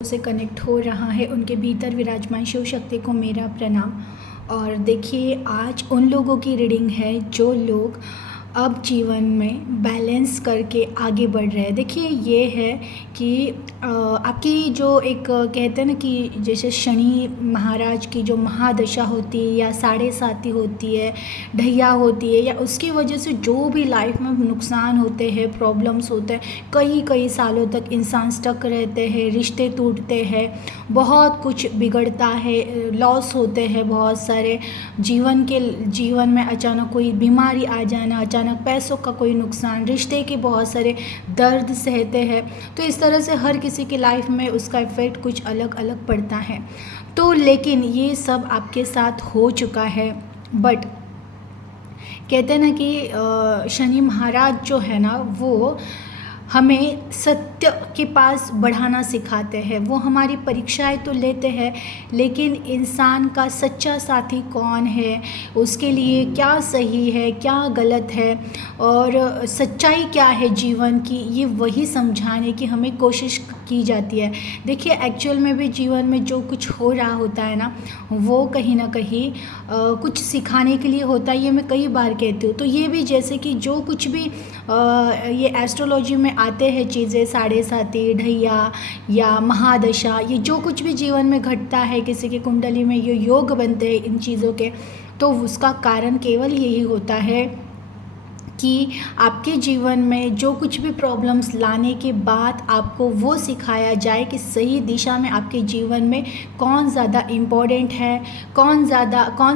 से कनेक्ट हो रहा है उनके भीतर विराजमान शिव शक्ति को मेरा प्रणाम। और देखिए आज उन लोगों की रीडिंग है जो लोग अब जीवन में बैलेंस करके आगे बढ़ रहे हैं। देखिए ये है कि आपकी जो एक कहते हैं ना कि जैसे शनि महाराज की जो महादशा होती है या साढ़े साती होती है, ढैया होती है, या उसकी वजह से जो भी लाइफ में नुकसान होते हैं, प्रॉब्लम्स होते हैं, कई सालों तक इंसान स्टक रहते हैं, रिश्ते टूटते हैं, बहुत कुछ बिगड़ता है, लॉस होते हैं बहुत सारे, जीवन में अचानक कोई बीमारी आ जाना, अचानक पैसों का कोई नुकसान, रिश्ते के बहुत सारे दर्द सहते हैं। तो इस तरह से हर किसी की लाइफ में उसका इफ़ेक्ट कुछ अलग अलग पड़ता है। तो लेकिन ये सब आपके साथ हो चुका है, बट कहते हैं ना कि शनि महाराज जो है ना वो हमें सत्य के पास बढ़ाना सिखाते हैं। वो हमारी परीक्षाएं तो लेते हैं, लेकिन इंसान का सच्चा साथी कौन है, उसके लिए क्या सही है क्या गलत है और सच्चाई क्या है जीवन की, ये वही समझाने की हमें कोशिश की जाती है। देखिए एक्चुअल में भी जीवन में जो कुछ हो रहा होता है ना वो कहीं ना कहीं कुछ सिखाने के लिए होता है, ये मैं कई बार कहती हूँ। तो ये भी जैसे कि जो कुछ भी ये एस्ट्रोलॉजी में आते हैं चीज़ें, साढ़े साती, ढैया या महादशा, ये जो कुछ भी जीवन में घटता है, किसी की कुंडली में ये योग बनते हैं इन चीज़ों के, तो उसका कारण केवल यही होता है कि आपके जीवन में जो कुछ भी प्रॉब्लम्स लाने के बाद आपको वो सिखाया जाए कि सही दिशा में आपके जीवन में कौन ज़्यादा इम्पोर्टेंट है, कौन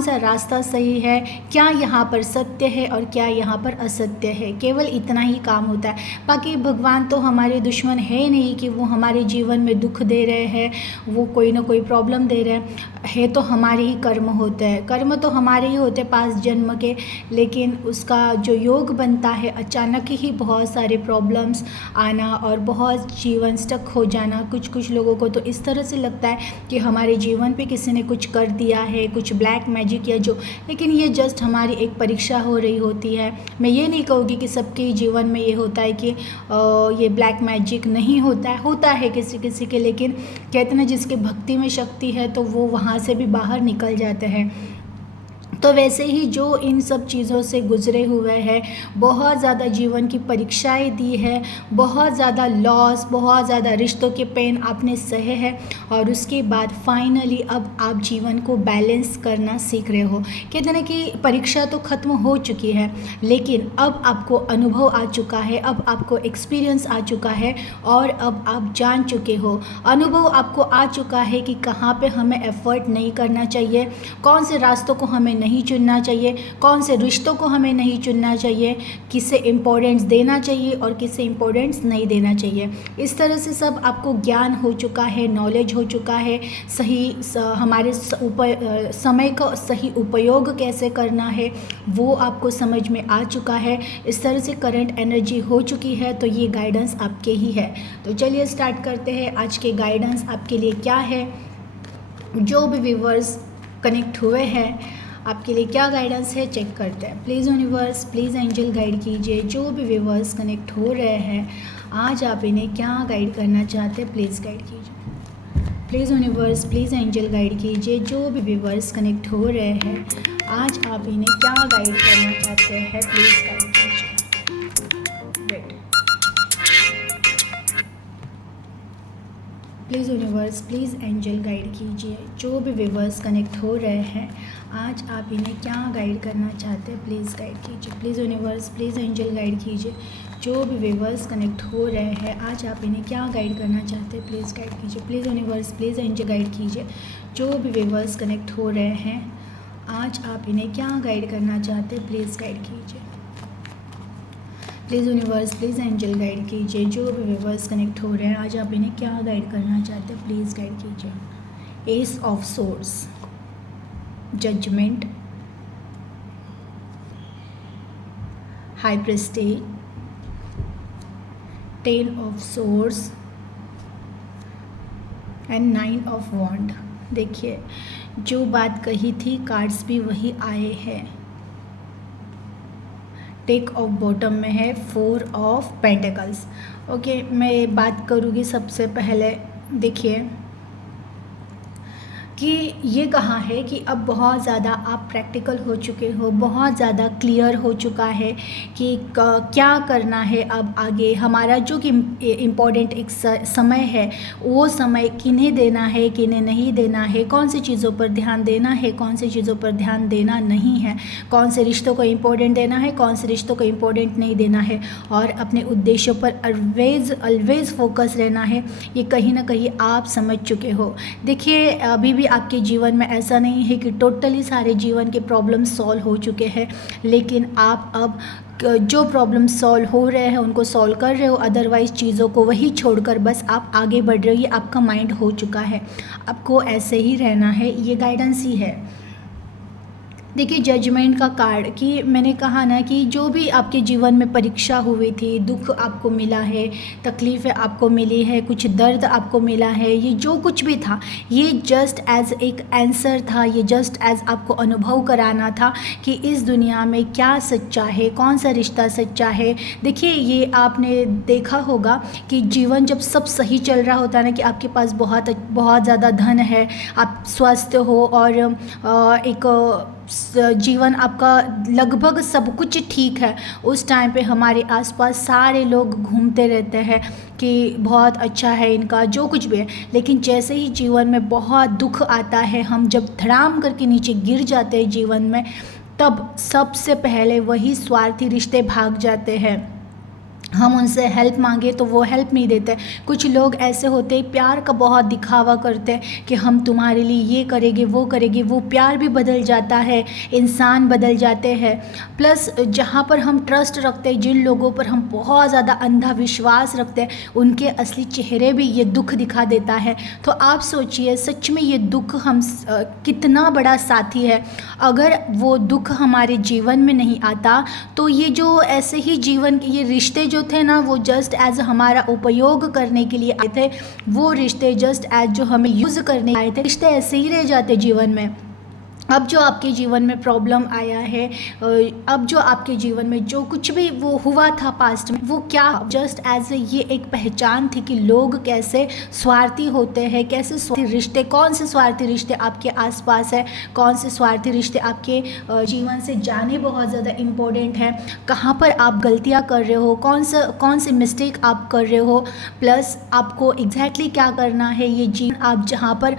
सा रास्ता सही है, क्या यहाँ पर सत्य है और क्या यहाँ पर असत्य है। केवल इतना ही काम होता है। बाकी भगवान तो हमारे दुश्मन है नहीं कि वो हमारे जीवन में दुख दे रहे हैं, वो कोई ना कोई प्रॉब्लम दे रहे हैं। तो हमारे ही कर्म होते हैं, कर्म तो हमारे ही होते हैं पास जन्म के, लेकिन उसका जो योग बनता है अचानक ही बहुत सारे प्रॉब्लम्स आना और बहुत जीवन स्टक हो जाना। कुछ लोगों को तो इस तरह से लगता है कि हमारे जीवन पे किसी ने कुछ कर दिया है, कुछ ब्लैक मैजिक या जो, लेकिन ये जस्ट हमारी एक परीक्षा हो रही होती है। मैं ये नहीं कहूँगी कि सबके जीवन में ये होता है कि ये ब्लैक मैजिक नहीं होता है किसी किसी के, लेकिन कहते ना जिसके भक्ति में शक्ति है तो वो वहाँ से भी बाहर निकल जाते हैं। तो वैसे ही जो इन सब चीज़ों से गुजरे हुए हैं, बहुत ज़्यादा जीवन की परीक्षाएं दी है, बहुत ज़्यादा लॉस, बहुत ज़्यादा रिश्तों के पेन आपने सहे हैं, और उसके बाद फाइनली अब आप जीवन को बैलेंस करना सीख रहे हो। कहते हैं ना कि परीक्षा तो ख़त्म हो चुकी है, लेकिन अब आपको अनुभव आ चुका है, अब आपको एक्सपीरियंस आ चुका है और अब आप जान चुके हो, अनुभव आपको आ चुका है कि कहाँ पे हमें एफ़र्ट नहीं करना चाहिए, कौन से रास्तों को हमें नहीं चुनना चाहिए, कौन से रिश्तों को हमें नहीं चुनना चाहिए, किसे इम्पोर्टेंस देना चाहिए और किसे इम्पोर्टेंस नहीं देना चाहिए। इस तरह से सब आपको ज्ञान हो चुका है, नॉलेज हो चुका है, हमारे समय का सही उपयोग कैसे करना है वो आपको समझ में आ चुका है। इस तरह से करंट एनर्जी हो चुकी है, तो ये गाइडेंस आपके ही है। तो चलिए स्टार्ट करते हैं। आज के गाइडेंस आपके लिए क्या है, जो भी व्यूवर्स कनेक्ट हुए हैं आपके लिए क्या गाइडेंस है चेक करते हैं। Please universe, please angel guide कीजिए। जो भी व्यूवर्स कनेक्ट हो रहे हैं आज आप इन्हें क्या गाइड करना चाहते हैं प्लीज़ गाइड कीजिए। Please universe, please angel guide कीजिए। जो भी व्यूवर्स कनेक्ट हो रहे हैं आज आप इन्हें क्या गाइड करना चाहते हैं प्लीज़ गाइड कीजिए। Please universe, please angel guide कीजिए। जो भी व्यूवर्स कनेक्ट हो रहे हैं आज आप इन्हें क्या गाइड करना चाहते हैं प्लीज़ गाइड कीजिए। Please universe, please angel guide कीजिए। जो भी व्यूवर्स कनेक्ट हो रहे हैं आज आप इन्हें क्या गाइड करना चाहते हैं प्लीज़ गाइड कीजिए। Please universe, please angel guide कीजिए। जो भी व्यूवर्स कनेक्ट हो रहे हैं आज आप इन्हें क्या गाइड करना चाहते हैं प्लीज़ गाइड कीजिए। Please universe, please angel guide कीजिए। जो भी व्यूवर्स कनेक्ट हो रहे हैं आज आप इन्हें क्या गाइड करना चाहते हैं प्लीज़ गाइड कीजिए। Ace of swords, judgement, high priestess, 10 of swords and 9 of wand. देखिए जो बात कही थी कार्ड्स भी वही आए हैं। टेक ऑफ बॉटम में है 4 ऑफ पेंटिकल्स। ओके, मैं बात करूँगी सबसे पहले देखिए कि ये कहा है कि अब बहुत ज़्यादा आप प्रैक्टिकल हो चुके हो, बहुत ज़्यादा क्लियर हो चुका है कि क्या करना है अब आगे। हमारा जो कि इम्पोर्टेंट एक समय है, वो समय किन्हें देना है, किन्हें नहीं देना है, कौन सी चीज़ों पर ध्यान देना है, कौन सी चीज़ों पर ध्यान देना नहीं है, कौन से रिश्तों को इम्पोर्टेंट देना है, कौन से रिश्तों को इम्पोर्टेंट नहीं देना है, और अपने उद्देश्यों पर ऑलवेज़ फोकस रहना है। ये कहीं ना कहीं आप समझ चुके हो। देखिए अभी भी आपके जीवन में ऐसा नहीं है कि टोटली सारे जीवन के प्रॉब्लम सॉल्व हो चुके हैं, लेकिन आप अब जो प्रॉब्लम सॉल्व हो रहे हैं उनको सॉल्व कर रहे हो, अदरवाइज़ चीज़ों को वही छोड़कर बस आप आगे बढ़ रहे हो। ये आपका माइंड हो चुका है, आपको ऐसे ही रहना है, ये गाइडेंस ही है। देखिए जजमेंट का कार्ड कि मैंने कहा ना कि जो भी आपके जीवन में परीक्षा हुई थी, दुख आपको मिला है, तकलीफ़ें आपको मिली है, कुछ दर्द आपको मिला है, ये जो कुछ भी था ये जस्ट एज एक आंसर था, ये जस्ट एज आपको अनुभव कराना था कि इस दुनिया में क्या सच्चा है, कौन सा रिश्ता सच्चा है। देखिए ये आपने देखा होगा कि जीवन जब सब सही चल रहा होता है ना, कि आपके पास बहुत ज़्यादा धन है, आप स्वस्थ हो और एक जीवन आपका लगभग सब कुछ ठीक है, उस टाइम पे हमारे आसपास सारे लोग घूमते रहते हैं कि बहुत अच्छा है इनका, जो कुछ भी है। लेकिन जैसे ही जीवन में बहुत दुख आता है, हम जब धड़ाम करके नीचे गिर जाते हैं जीवन में, तब सबसे पहले वही स्वार्थी रिश्ते भाग जाते हैं। हम उनसे हेल्प मांगे तो वो हेल्प नहीं देते। कुछ लोग ऐसे होते हैं प्यार का बहुत दिखावा करते हैं कि हम तुम्हारे लिए ये करेंगे वो करेंगे, वो प्यार भी बदल जाता है, इंसान बदल जाते हैं। प्लस जहाँ पर हम ट्रस्ट रखते हैं, जिन लोगों पर हम बहुत ज़्यादा अंधा विश्वास रखते हैं, उनके असली चेहरे भी ये दुख दिखा देता है। तो आप सोचिए सच में ये दुख हम कितना बड़ा साथी है। अगर वो दुख हमारे जीवन में नहीं आता तो ये जो ऐसे ही जीवन के ये रिश्ते जो थे ना, वो जस्ट एज हमारा उपयोग करने के लिए आए थे, वो रिश्ते जस्ट एज जो हमें यूज़ करने आए थे, रिश्ते ऐसे ही रह जाते जीवन में। अब जो आपके जीवन में प्रॉब्लम आया है, अब जो आपके जीवन में जो कुछ भी वो हुआ था पास्ट में, वो क्या जस्ट एज ये एक पहचान थी कि लोग कैसे स्वार्थी होते हैं, कैसे स्वार्थी रिश्ते, कौन से स्वार्थी रिश्ते आपके आसपास है, कौन से स्वार्थी रिश्ते आपके जीवन से जाने बहुत ज़्यादा इम्पोर्टेंट है, कहाँ पर आप गलतियाँ कर रहे हो, कौन से मिस्टेक आप कर रहे हो, प्लस आपको एग्जैक्टली क्या करना है। ये जीवन आप जहाँ पर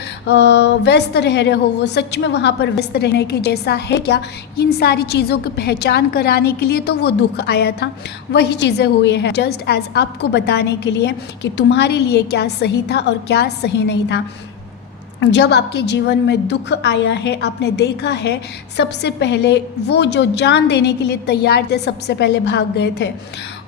व्यस्त रह रहे हो, वो सच में वहाँ पर व्यस्त रहने के जैसा है क्या, इन सारी चीज़ों की पहचान कराने के लिए तो वो दुख आया था, वही चीज़ें हुई हैं जस्ट एज आपको बताने के लिए कि तुम्हारे लिए क्या सही था और क्या सही नहीं था। जब आपके जीवन में दुख आया है, आपने देखा है सबसे पहले वो जो जान देने के लिए तैयार थे सबसे पहले भाग गए थे।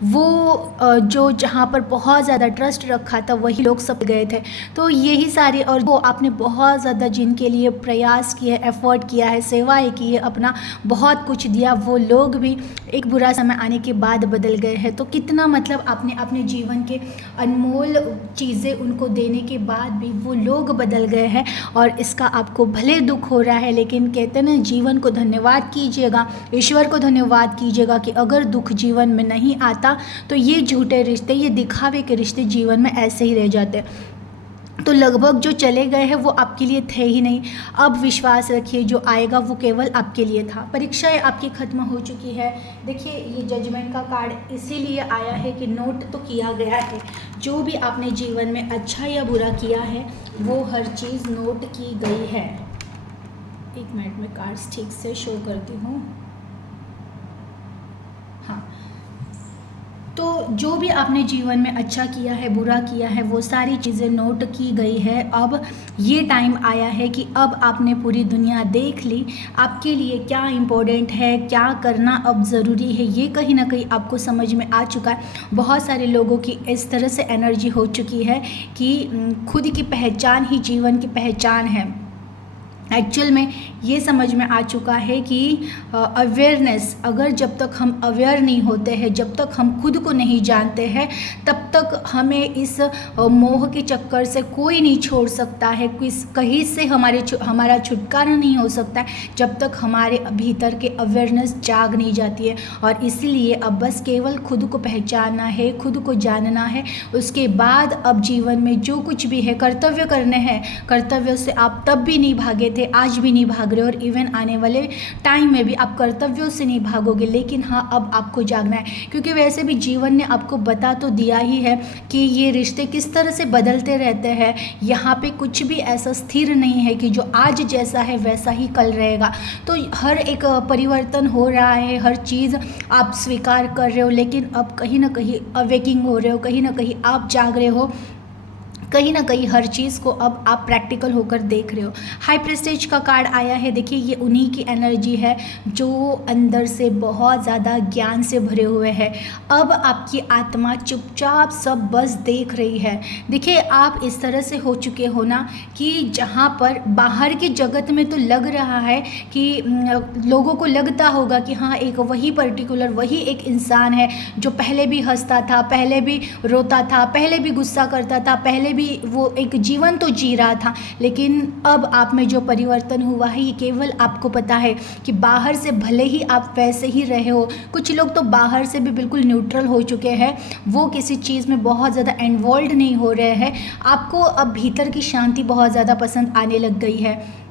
वो जो जहाँ पर बहुत ज़्यादा ट्रस्ट रखा था वही लोग सब गए थे। तो यही सारी, और वो आपने बहुत ज़्यादा जिनके लिए प्रयास किया, एफर्ट किया है, सेवाएं की है, अपना बहुत कुछ दिया, वो लोग भी एक बुरा समय आने के बाद बदल गए हैं। तो कितना मतलब आपने अपने जीवन के अनमोल चीज़ें उनको देने के बाद भी वो लोग बदल गए हैं, और इसका आपको भले दुख हो रहा है, लेकिन कहते हैं ना जीवन को धन्यवाद कीजिएगा, ईश्वर को धन्यवाद कीजिएगा कि अगर दुख जीवन में नहीं आता तो ये झूठे रिश्ते, ये दिखावे के रिश्ते जीवन में ऐसे ही रह जाते। तो लगभग जो चले गए हैं वो आपके लिए थे ही नहीं। अब विश्वास रखिए जो आएगा वो केवल आपके लिए था। परीक्षाएं आपकी ख़त्म हो चुकी है। देखिए ये जजमेंट का कार्ड इसीलिए आया है कि नोट तो किया गया है, जो भी आपने जीवन में अच्छा या बुरा किया है वो हर चीज़ नोट की गई है। एक मिनट में कार्ड्स ठीक से शो करती हूँ। हाँ, तो जो भी आपने जीवन में अच्छा किया है, बुरा किया है, वो सारी चीज़ें नोट की गई है। अब ये टाइम आया है कि अब आपने पूरी दुनिया देख ली, आपके लिए क्या इम्पोर्टेंट है, क्या करना अब ज़रूरी है, ये कहीं ना कहीं आपको समझ में आ चुका है। बहुत सारे लोगों की इस तरह से एनर्जी हो चुकी है कि खुद की पहचान ही जीवन की पहचान है। एक्चुअल में ये समझ में आ चुका है कि अवेयरनेस, अगर जब तक हम अवेयर नहीं होते हैं, जब तक हम खुद को नहीं जानते हैं, तब तक हमें इस मोह के चक्कर से कोई नहीं छोड़ सकता है, कहीं से हमारा छुटकारा नहीं हो सकता है जब तक हमारे भीतर के अवेयरनेस जाग नहीं जाती है। और इसीलिए अब बस केवल खुद को पहचानना है, खुद को जानना है, उसके बाद अब जीवन में जो कुछ भी है कर्तव्य करने हैं। कर्तव्य से आप तब भी नहीं भागे थे, आज भी नहीं भाग रहे, और इवन आने वाले टाइम में भी आप कर्तव्यों से नहीं भागोगे। लेकिन हाँ, अब आपको जागना है, क्योंकि वैसे भी जीवन ने आपको बता तो दिया ही है कि ये रिश्ते किस तरह से बदलते रहते हैं। यहाँ पे कुछ भी ऐसा स्थिर नहीं है कि जो आज जैसा है वैसा ही कल रहेगा। तो हर एक परिवर्तन हो रहा है, हर चीज़ आप स्वीकार कर रहे हो, लेकिन अब कहीं ना कहीं अवेकिंग हो रहे हो, कहीं ना कहीं आप जाग रहे हो, कहीं ना कहीं हर चीज़ को अब आप प्रैक्टिकल होकर देख रहे हो। हाई प्रेस्टीज का कार्ड आया है। देखिए, ये उन्हीं की एनर्जी है जो अंदर से बहुत ज़्यादा ज्ञान से भरे हुए हैं। अब आपकी आत्मा चुपचाप सब बस देख रही है। देखिए, आप इस तरह से हो चुके हो ना कि जहाँ पर बाहर की जगत में तो लग रहा है कि लोगों को लगता होगा कि हाँ, एक वही पर्टिकुलर वही एक इंसान है जो पहले भी हंसता था, पहले भी रोता था, पहले भी गुस्सा करता था, पहले भी वो एक जीवन तो जी रहा था। लेकिन अब आप में जो परिवर्तन हुआ है, ये केवल आपको पता है कि बाहर से भले ही आप वैसे ही रहे हो, कुछ लोग तो बाहर से भी बिल्कुल न्यूट्रल हो चुके हैं, वो किसी चीज़ में बहुत ज़्यादा इन्वॉल्व नहीं हो रहे हैं। आपको अब भीतर की शांति बहुत ज़्यादा पसंद आने लग गई है।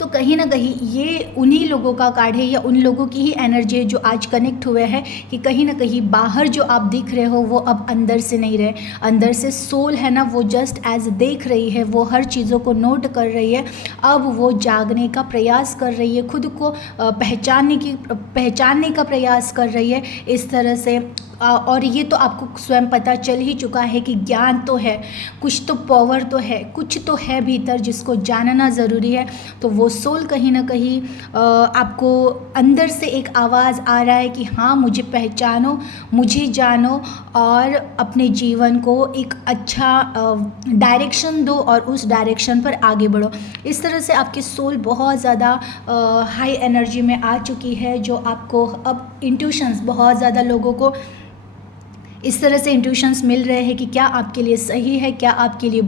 तो कहीं ना कहीं ये उन्हीं लोगों का कार्ड है, या उन लोगों की ही एनर्जी है जो आज कनेक्ट हुए हैं कि कहीं ना कहीं बाहर जो आप दिख रहे हो वो अब अंदर से नहीं रहे। अंदर से सोल है ना, वो जस्ट एज देख रही है, वो हर चीज़ों को नोट कर रही है। अब वो जागने का प्रयास कर रही है, खुद को पहचानने का प्रयास कर रही है इस तरह से। और ये तो आपको स्वयं पता चल ही चुका है कि ज्ञान तो है, कुछ तो पावर तो है, कुछ तो है भीतर जिसको जानना ज़रूरी है। तो वो सोल कहीं ना कहीं आपको अंदर से एक आवाज़ आ रहा है कि हाँ, मुझे पहचानो, मुझे जानो, और अपने जीवन को एक अच्छा डायरेक्शन दो और उस डायरेक्शन पर आगे बढ़ो। इस तरह से आपकी सोल बहुत ज़्यादा हाई एनर्जी में आ चुकी है, जो आपको अब इंट्यूशंस, बहुत ज़्यादा लोगों को इस तरह से इंट्यूशंस मिल रहे हैं कि क्या आपके लिए सही है, क्या आपके लिए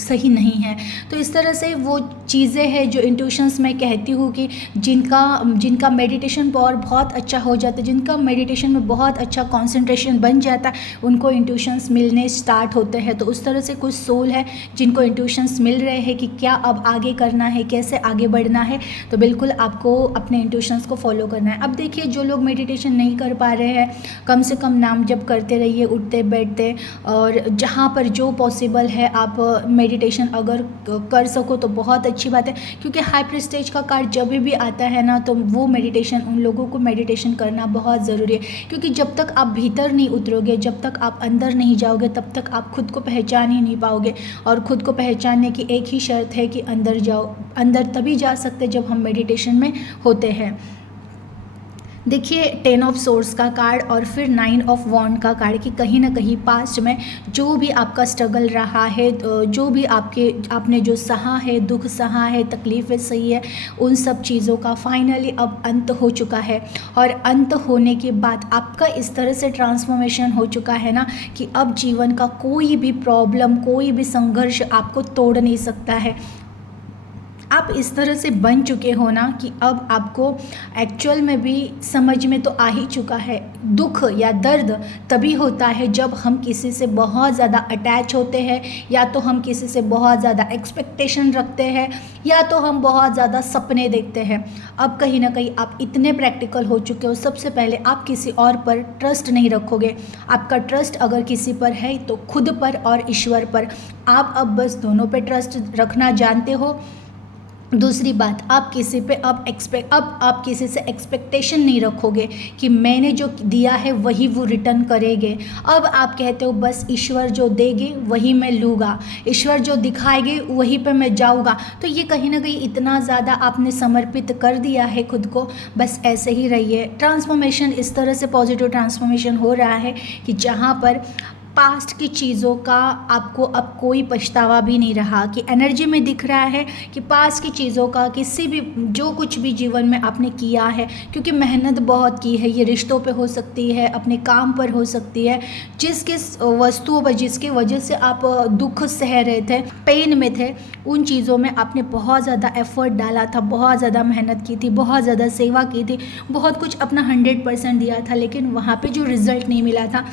सही नहीं है। तो इस तरह से वो चीज़ें हैं जो इंट्यूशंस मैं कहती हूँ कि जिनका मेडिटेशन पावर बहुत अच्छा हो जाता है, जिनका मेडिटेशन में बहुत अच्छा कंसंट्रेशन बन जाता है, उनको इंट्यूशंस मिलने स्टार्ट होते हैं। तो उस तरह से कुछ सोल है जिनको इंट्यूशंस मिल रहे हैं कि क्या अब आगे करना है, कैसे आगे बढ़ना है। तो बिल्कुल आपको अपने इंट्यूशंस को फॉलो करना है। अब देखिए, जो लोग मेडिटेशन नहीं कर पा रहे हैं, कम से कम नाम जप करते रहिए, उठते बैठते, और जहाँ पर जो पॉसिबल है आप मेडिटेशन अगर कर सको तो बहुत अच्छी बात है। क्योंकि हाई प्रेस्टीज का कार्ड जब भी आता है ना, तो वो मेडिटेशन, उन लोगों को मेडिटेशन करना बहुत ज़रूरी है। क्योंकि जब तक आप भीतर नहीं उतरोगे, जब तक आप अंदर नहीं जाओगे, तब तक आप खुद को पहचान ही नहीं पाओगे। और खुद को पहचानने की एक ही शर्त है कि अंदर जाओ। अंदर तभी जा सकते जब हम मेडिटेशन में होते हैं। देखिए, 10 ऑफ सोर्स का कार्ड और फिर 9 ऑफ वॉन्ड का कार्ड कि कहीं ना कहीं पास्ट में जो भी आपका स्ट्रगल रहा है, जो भी आपने जो सहा है, दुख सहा है, तकलीफ़ें सही है, उन सब चीज़ों का फाइनली अब अंत हो चुका है। और अंत होने के बाद आपका इस तरह से ट्रांसफॉर्मेशन हो चुका है ना कि अब जीवन का कोई भी प्रॉब्लम, कोई भी संघर्ष आपको तोड़ नहीं सकता है। आप इस तरह से बन चुके हो ना कि अब आपको एक्चुअल में भी समझ में तो आ ही चुका है, दुख या दर्द तभी होता है जब हम किसी से बहुत ज़्यादा अटैच होते हैं, या तो हम किसी से बहुत ज़्यादा एक्सपेक्टेशन रखते हैं, या तो हम बहुत ज़्यादा सपने देखते हैं। अब कहीं ना कहीं आप इतने प्रैक्टिकल हो चुके हो, सबसे पहले आप किसी और पर ट्रस्ट नहीं रखोगे। आपका ट्रस्ट अगर किसी पर है तो खुद पर और ईश्वर पर। आप अब बस दोनों पे ट्रस्ट रखना जानते हो। दूसरी बात, आप किसी पे अब आप किसी से एक्सपेक्टेशन नहीं रखोगे कि मैंने जो दिया है वही वो रिटर्न करेंगे। अब आप कहते हो बस ईश्वर जो देंगे वही मैं लूँगा, ईश्वर जो दिखाएंगे वहीं पे मैं जाऊँगा। तो ये कहीं ना कहीं इतना ज़्यादा आपने समर्पित कर दिया है खुद को। बस ऐसे ही रहिए। ट्रांसफॉर्मेशन इस तरह से पॉजिटिव ट्रांसफॉर्मेशन हो रहा है कि जहाँ पर पास्ट की चीज़ों का आपको अब कोई पछतावा भी नहीं रहा, कि एनर्जी में दिख रहा है कि पास्ट की चीज़ों का, किसी भी जो कुछ भी जीवन में आपने किया है, क्योंकि मेहनत बहुत की है, ये रिश्तों पे हो सकती है, अपने काम पर हो सकती है, जिस किस वस्तुओं पर जिसकी वजह से आप दुख सह रहे थे, पेन में थे, उन चीज़ों में आपने बहुत ज़्यादा एफर्ट डाला था, बहुत ज़्यादा मेहनत की थी, बहुत ज़्यादा सेवा की थी, बहुत कुछ अपना 100% दिया था, लेकिन वहाँ पे जो रिज़ल्ट नहीं मिला था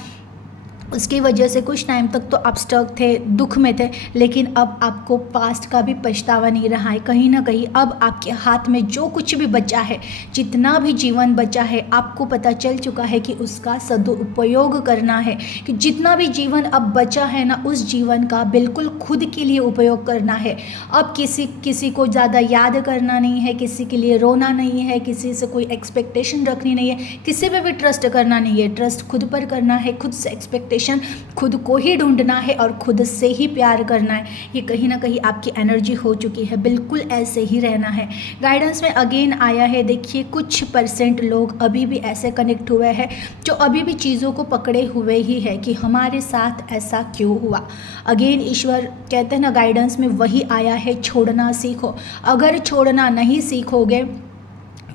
उसकी वजह से कुछ टाइम तक तो आप स्टक थे, दुख में थे, लेकिन अब आपको पास्ट का भी पछतावा नहीं रहा है। कहीं ना कहीं अब आपके हाथ में जो कुछ भी बचा है, जितना भी जीवन बचा है, आपको पता चल चुका है कि उसका सदुपयोग करना है, कि जितना भी जीवन अब बचा है ना, उस जीवन का बिल्कुल खुद के लिए उपयोग करना है। अब किसी को ज़्यादा याद करना नहीं है, किसी के लिए रोना नहीं है, किसी से कोई एक्सपेक्टेशन रखनी नहीं है, किसी पे भी ट्रस्ट करना नहीं है। ट्रस्ट खुद पर करना है, खुद से एक्सपेक्टेशन खुद को ही ढूंढना है और खुद से ही प्यार करना है। ये कहीं ना कहीं आपकी एनर्जी हो चुकी है, बिल्कुल ऐसे ही रहना है। गाइडेंस में अगेन आया है, देखिए कुछ % लोग अभी भी ऐसे कनेक्ट हुए हैं जो अभी भी चीज़ों को पकड़े हुए ही है कि हमारे साथ ऐसा क्यों हुआ। अगेन ईश्वर कहते हैं ना, गाइडेंस में वही आया है, छोड़ना सीखो। अगर छोड़ना नहीं सीखोगे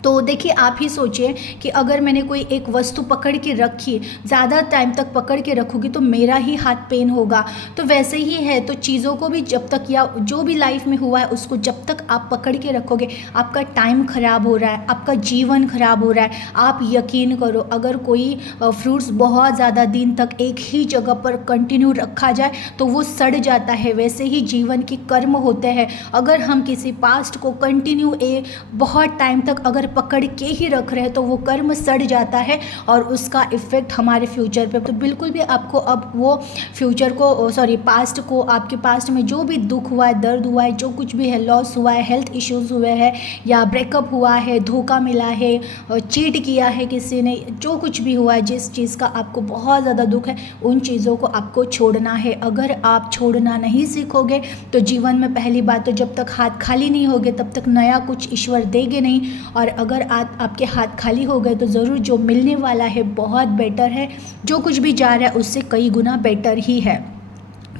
तो देखिए, आप ही सोचिए कि अगर मैंने कोई एक वस्तु पकड़ के रखी, ज़्यादा टाइम तक पकड़ के रखूँगी तो मेरा ही हाथ पेन होगा। तो वैसे ही है, तो चीज़ों को भी जब तक, या जो भी लाइफ में हुआ है उसको जब तक आप पकड़ के रखोगे, आपका टाइम ख़राब हो रहा है, आपका जीवन ख़राब हो रहा है। आप यकीन करो, अगर कोई फ्रूट्स बहुत ज़्यादा दिन तक एक ही जगह पर कंटिन्यू रखा जाए तो वो सड़ जाता है। वैसे ही जीवन के कर्म होते हैं। अगर हम किसी पास्ट को कंटिन्यू बहुत टाइम तक अगर पकड़ के ही रख रहे हैं तो वो कर्म सड़ जाता है और उसका इफ़ेक्ट हमारे फ्यूचर पे। तो बिल्कुल भी आपको अब वो फ्यूचर को, पास्ट को, आपके पास्ट में जो भी दुख हुआ है, दर्द हुआ है, जो कुछ भी है, लॉस हुआ है, हेल्थ इश्यूज़ हुए हैं, या ब्रेकअप हुआ है, धोखा मिला है, चीट किया है किसी ने, जो कुछ भी हुआ है, जिस चीज़ का आपको बहुत ज़्यादा दुख है, उन चीज़ों को आपको छोड़ना है। अगर आप छोड़ना नहीं सीखोगे तो जीवन में पहली बात तो जब तक हाथ खाली नहीं होगे तब तक नया कुछ ईश्वर देंगे नहीं। और अगर आपके हाथ खाली हो गए तो ज़रूर जो मिलने वाला है बहुत बेटर है, जो कुछ भी जा रहा है उससे कई गुना बेटर ही है।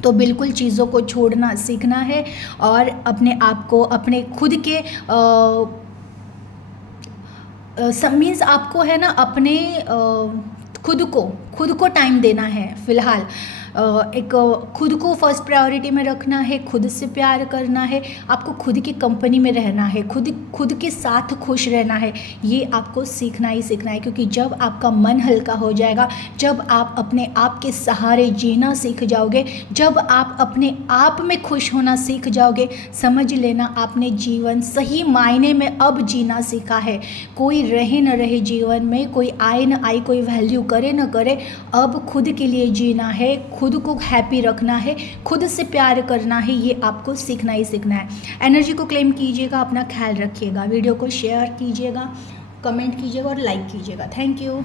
तो बिल्कुल चीज़ों को छोड़ना सीखना है और अपने आप को, अपने खुद के मीन्स आपको है ना, अपने खुद को टाइम देना है। फ़िलहाल एक खुद को फर्स्ट प्रायोरिटी में रखना है, खुद से प्यार करना है, आपको खुद की कंपनी में रहना है, खुद के साथ खुश रहना है। ये आपको सीखना ही सीखना है, क्योंकि जब आपका मन हल्का हो जाएगा, जब आप अपने आप के सहारे जीना सीख जाओगे, जब आप अपने आप में खुश होना सीख जाओगे, समझ लेना आपने जीवन सही मायने में अब जीना सीखा है। कोई रहे न रहे जीवन में, कोई आए न आए, कोई वैल्यू करे न करे, अब खुद के लिए जीना है, खुद को हैप्पी रखना है, खुद से प्यार करना है। ये आपको सीखना ही सीखना है। एनर्जी को क्लेम कीजिएगा, अपना ख्याल रखिएगा, वीडियो को शेयर कीजिएगा, कमेंट कीजिएगा और लाइक कीजिएगा। Thank you.